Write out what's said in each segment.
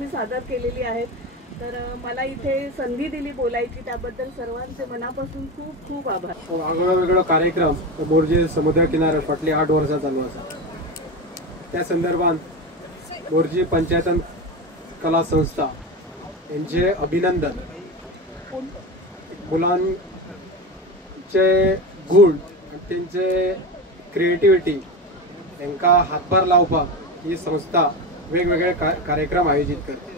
मी सादर केलेली आहेत। तर मला इथे संधी दिली बोलायची त्याबद्दल सर्वांचे मनापासून खूप खूप आभार। आगळो वेगळो कार्यक्रम मोरजे समुद्र किनारे फाटली 8 वर्सां चालू आसा। त्या संदर्भात मोरजे पंचायतन कला संस्था यांचे अभिनंदन। मुलांचे गुण त्यांचे क्रिएटिविटी यांका हातभार लावपाक ही संस्था वेगवेगळे कार्यक्रम आयोजित करते।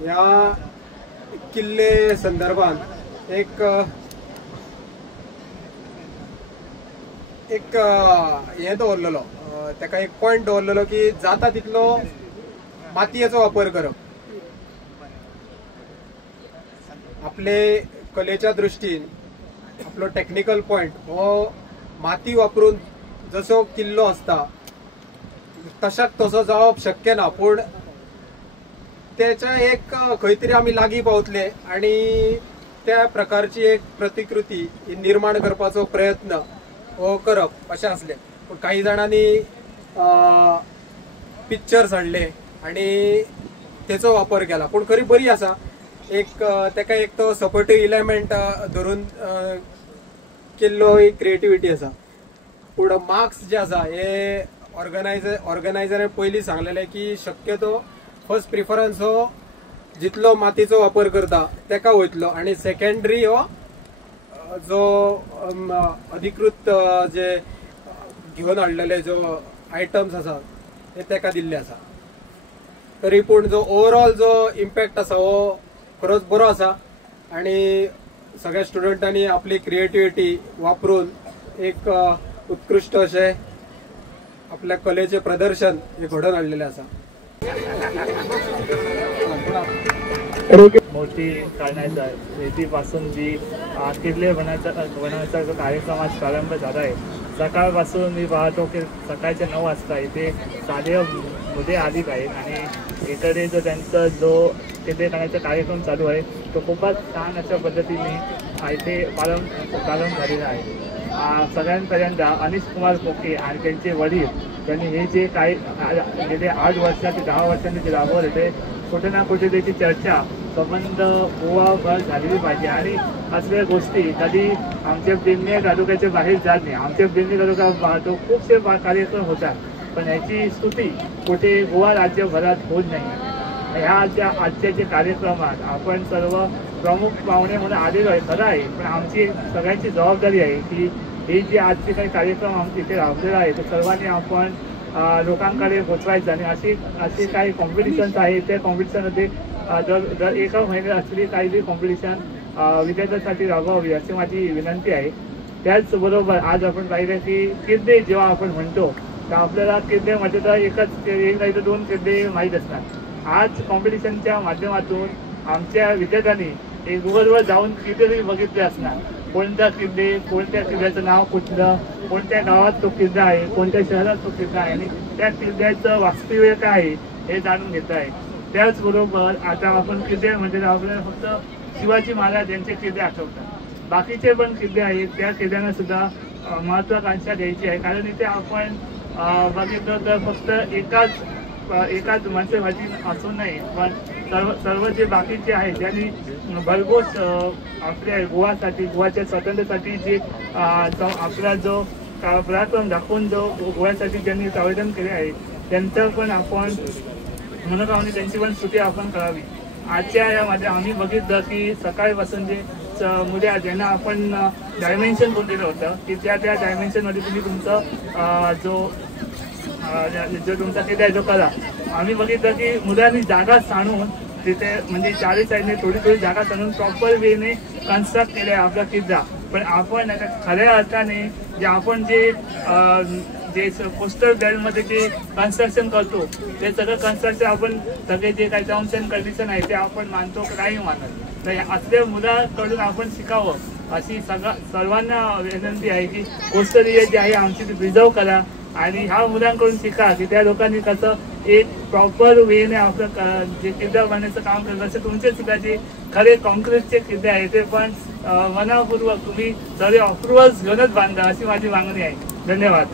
या किल्ले संदर्भात एक हे दवरलेलो, ताका एक पॉइंट दवरलेलो की जाता तितलो मातयेचो वापर करप। आपले कलेच्या दृष्टीन आपलो टेक्निकल पॉइंट हो माती वापरून जसो किल्लो असता तशाक तसो जावप शक्य ना, पण त्याच्या एक खंय तरी आमी लागीं पावतले आणि त्या प्रकारची एक प्रतिकृती निर्माण करपाचो प्रयत्न हो करप अशें आसले। पण काही जाणांनी पिक्चर्स हाडले आणि तेचो वापर केला, पण खरी बरी आसा। एक ताका एक तो सपोर्टिव्ह इलेमेंट धरून केल्लो एक क्रिएटिविटी आसा। पूण मार्क्स जे आसा हे ऑर्गनायझरान पयलीं सांगलेले की शक्यतो फर्स्ट प्रिफरन्स हो जितलो मातीचो वापर करता तेका वयतलो आणि सेकंडरी हो जो अधिकृत जे घेवन हाडलेले जो आयटम्स आसा ते तेका दिल्ले आसा। तरी पूण जो ओवरऑल जो इम्पॅक्ट आसा हो खरोच बरो आसा आणि सगळ्या स्टुडंटांनी आपली क्रिएटिविटी वापरून एक उत्कृष्ट असे आपल्या कलेचे प्रदर्शन हे घडवून आणलेले आसा। मूर्ती काढण्याचा शेतीपासून जी किल्ले बनवण्याचा जो कार्यक्रम आज प्रारंभ झाला आहे, सकाळपासून मी पाहतो की सकाळच्या 9 वाजता इथे साधे मुले आली आहेत आणि इकडे जो त्यांचा जो किल्ले करण्याचा कार्यक्रम चालू आहे तो खूपच छान अशा पद्धतीने इथे प्रारंभ झालेला आहे। सगळ्यांपर्यंत अनिश कुमार कोके आणि त्यांचे वडील त्यांनी हे जे काही गेले 8 वर्षाचे 10 वर्षांनी जे राबवले ते कुठे ना कुठे त्याची चर्चा संबंध उवाभर झालेली पाहिजे आणि असल्या गोष्टी कधी आमच्या बिन्ने तालुक्याच्या बाहेर जात नाही। आमच्या बिन्ने तालुका पाहतो खूपसे कार्यक्रम होतात, पण याची स्तुती कुठे गोवा राज्यभरात होत नाही। ह्या ज्या आजच्या जे कार्यक्रमात आपण सर्व प्रमुख पाहुणे म्हणून आलेलो आहे खरं आहे, पण आमची सगळ्यांची जबाबदारी आहे की हे जे आजचे काही कार्यक्रम आमचे इथे राबलेला आहे ते सर्वांनी आपण लोकांकडे पोचवायचं आणि अशी काही कॉम्पिटिशन्स आहेत त्या कॉम्पिटिशनमध्ये दर एका महिन्यात असलेली काही जी कॉम्पिटिशन विद्यार्थ्यांसाठी राबवावी अशी माझी विनंती आहे। त्याचबरोबर आज आपण पाहिलं की किल्ले जेव्हा आपण म्हणतो तर आपल्याला किल्ल्यामध्ये तर एक नाही तर 2 किल्ले माहीत असणार। आज कॉम्पिटिशनच्या माध्यमातून आमच्या विद्यार्थ्यांनी गुगलवर जाऊन किल्ले बघितले असणार, कोणत्या किल्ले, कोणत्या किल्ल्याचं नाव कुठलं, कोणत्या गावात तो किल्ला आहे, कोणत्या शहरात तो किल्ला आहे आणि त्या किल्ल्याचं वास्तव्य काय आहे हे जाणून घेत आहे। त्याचबरोबर आता आपण किल्ले म्हणजे आपल्याला फक्त शिवाजी महाराज यांचे किल्ले आठवतात, बाकीचे पण किल्ले आहेत त्या किल्ल्यांना सुद्धा महत्वाकांक्षा द्यायची आहे। कारण इथे आपण बघितलं तर फक्त एकाच माणसाची असून नाही, पण सर्व जे बाकीचे आहेत ज्यांनी भरघोस आपल्या गोवासाठी गोवाच्या स्वातंत्र्यासाठी जे आपला जो पराक्रम दाखवून जो गोव्यासाठी ज्यांनी संवेदन केले आहे त्यांचं पण आपण मनोभावने त्यांची पण स्तुती आपण करावी। आजच्या यामध्ये आम्ही बघितलं की सकाळपासून जे मुले ज्यांना आपण डायमेन्शन बोललेलं होतं की त्या डायमेन्शनमध्ये तुम्ही तुमचं जो तुमचा किल्ला जो करा, आम्ही बघितलं की मुलांनी जागा सांडून तिथे म्हणजे 4 साईडने थोडी जागा सांडून प्रॉपर वेने कन्स्ट्रक्ट केले आपला किल्ला। पण आपण खऱ्या अर्थाने जे आपण जे कोस्टल बेल्टमध्ये जे कन्स्ट्रक्शन करतो ते सगळं कन्स्ट्रक्शन आपण सगळे जे काही टर्म्स अँड कंडिशन आहे ते आपण मानतो नाही मानत। तर असल्या मुलांकडून आपण शिकावं अशी सर्वांना विनंती आहे की कोस्टल एरिया जे आहे आमची ती प्रिझर्व करा आणि ह्या मुलांकडून शिका की त्या लोकांनी कसं एक प्रॉपर वेने आपलं जे किल्ला बांधण्याचं काम करत असं तुमचे सुद्धा जे खरे कॉन्क्रीटचे किल्ले आहे ते पण मनापूर्वक तुम्ही सर्व अप्रुव्हल्स घेऊनच बांधा अशी माझी मागणी आहे। धन्यवाद।